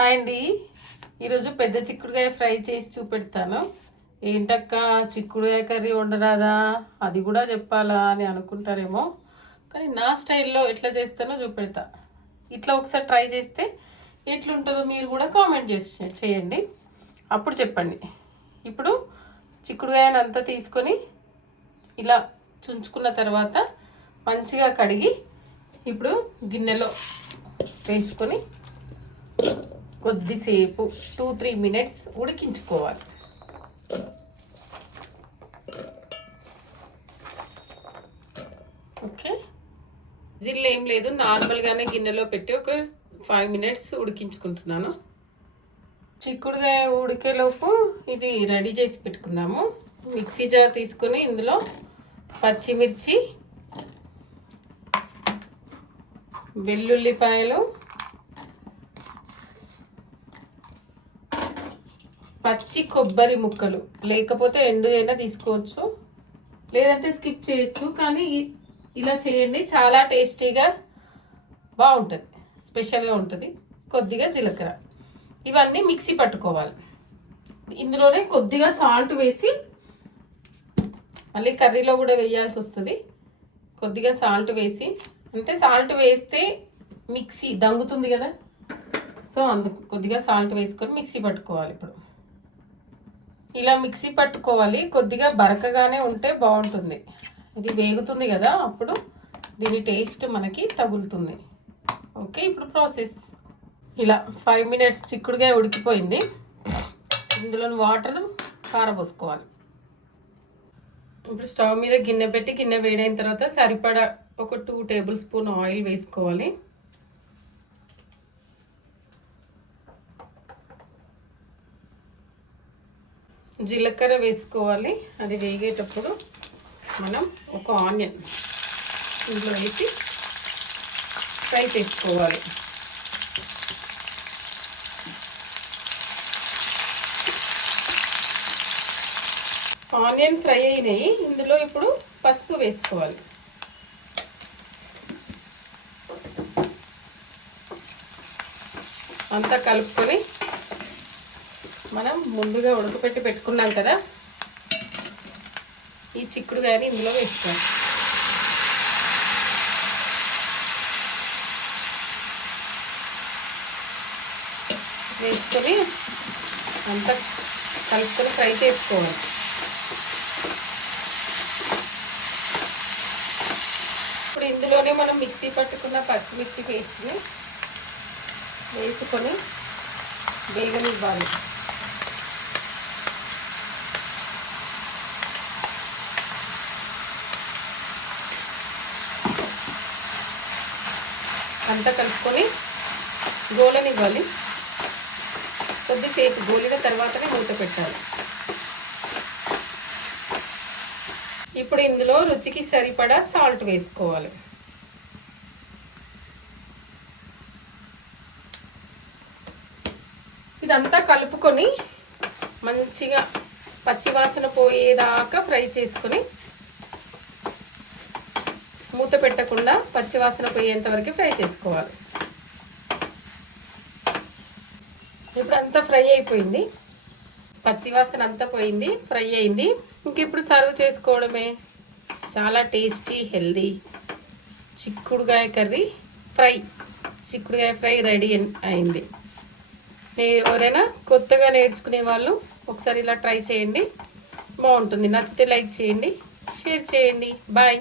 Hi అండి. ఈరోజు పెద్ద చిక్కుడుకాయ ఫ్రై చేసి చూపెడతాను. ఏంటక్క చిక్కుడుకాయ కర్రీ వండరాదా, అది కూడా చెప్పాలా అని అనుకుంటారేమో, కానీ నా స్టైల్లో ఎట్లా చేస్తానో చూపెడతా. ఇట్లా ఒకసారి ట్రై చేస్తే ఎట్లుంటుందో మీరు కూడా కామెంట్ చేయండి, అప్పుడు చెప్పండి. ఇప్పుడు చిక్కుడుకాయని అంతా తీసుకొని ఇలా చుంచుకున్న తర్వాత మంచిగా కడిగి ఇప్పుడు గిన్నెలో వేసుకొని కొద్దిసేపు 2-3 మినిట్స్ ఉడికించుకోవాలి. ఓకే, జిల్లు ఏం లేదు, నార్మల్గానే గిన్నెలో పెట్టి ఒక 5 మినిట్స్ ఉడికించుకుంటున్నాను. చిక్కుడుకాయ ఉడికేలోపు ఇది రెడీ చేసి పెట్టుకున్నాము. మిక్సీ జార్ తీసుకొని ఇందులో పచ్చిమిర్చి, వెల్లుల్లిపాయలు, పచ్చి కొబ్బరి ముక్కలు, లేకపోతే ఎండు అయినా తీసుకోవచ్చు, లేదంటే స్కిప్ చేయొచ్చు, కానీ ఇలా చేయండి, చాలా టేస్టీగా బాగుంటుంది, స్పెషల్గా ఉంటుంది. కొద్దిగా జీలకర్ర, ఇవన్నీ మిక్సీ పట్టుకోవాలి. ఇందులోనే కొద్దిగా సాల్ట్ వేసి, మళ్ళీ కర్రీలో కూడా వేయాల్సి వస్తుంది, కొద్దిగా సాల్ట్ వేసి, అంటే సాల్ట్ వేస్తే మిక్సీ దంగుతుంది కదా, సో అందుకు కొద్దిగా సాల్ట్ వేసుకొని మిక్సీ పట్టుకోవాలి. ఇప్పుడు ఇలా మిక్సీ పట్టుకోవాలి, కొద్దిగా బరకగానే ఉంటే బాగుంటుంది. ఇది వేగుతుంది కదా, అప్పుడు దీని టేస్ట్ మనకి తగులుతుంది. ఓకే, ఇప్పుడు ప్రాసెస్ ఇలా 5 మినిట్స్ చిక్కుడుగా ఉడికిపోయింది. ఇందులో వాటర్ కారబోసుకోవాలి. ఇప్పుడు స్టవ్ మీద గిన్నె పెట్టి, గిన్నె వేడైన తర్వాత సరిపడా ఒక 2 టేబుల్ స్పూన్ ఆయిల్ వేసుకోవాలి. జీలకర్ర వేసుకోవాలి. అది వేగేటప్పుడు మనం ఒక ఆనియన్ ఇందులో వేసి ఫ్రై చేసుకోవాలి. ఆనియన్ ఫ్రై అయినాయి, ఇందులో ఇప్పుడు పసుపు వేసుకోవాలి. అంతా కలుపుకొని మనం ముందుగా ఉడకపెట్టి పెట్టుకున్నాం కదా, ఈ చిక్కుడుకాయని ఇందులో వేసుకోవాలి. వేసుకొని అంతా కలుపుకొని ఫ్రై చేసుకోవాలి. ఇప్పుడు ఇందులోనే మనం మిక్సీ పట్టుకున్న పచ్చిమిర్చి పేస్ట్ని వేసుకొని వేగనివ్వాలి. అంతా కలుపుకొని గోలనివ్వాలి. కొద్దిసేపు గోలిన తర్వాతనే మూత పెట్టాలి. ఇప్పుడు ఇందులో రుచికి సరిపడా సాల్ట్ వేసుకోవాలి. ఇదంతా కలుపుకొని మంచిగా పచ్చివాసన పోయేదాకా ఫ్రై చేసుకొని, మూత పెట్టకుండా పచ్చివాసన పోయేంత వరకు ఫ్రై చేసుకోవాలి. ఇప్పుడు అంతా ఫ్రై అయిపోయింది, పచ్చివాసన అంతా పోయింది, ఫ్రై అయింది. ఇంక ఇప్పుడు సర్వ్ చేసుకోవడమే. చాలా టేస్టీ హెల్దీ చిక్కుడుకాయ కర్రీ ఫ్రై, చిక్కుడుకాయ ఫ్రై రెడీ అయింది. ఎవరైనా కొత్తగా నేర్చుకునే వాళ్ళు ఒకసారి ఇలా ట్రై చేయండి, బాగుంటుంది. నచ్చితే లైక్ చేయండి, షేర్ చేయండి. బాయ్.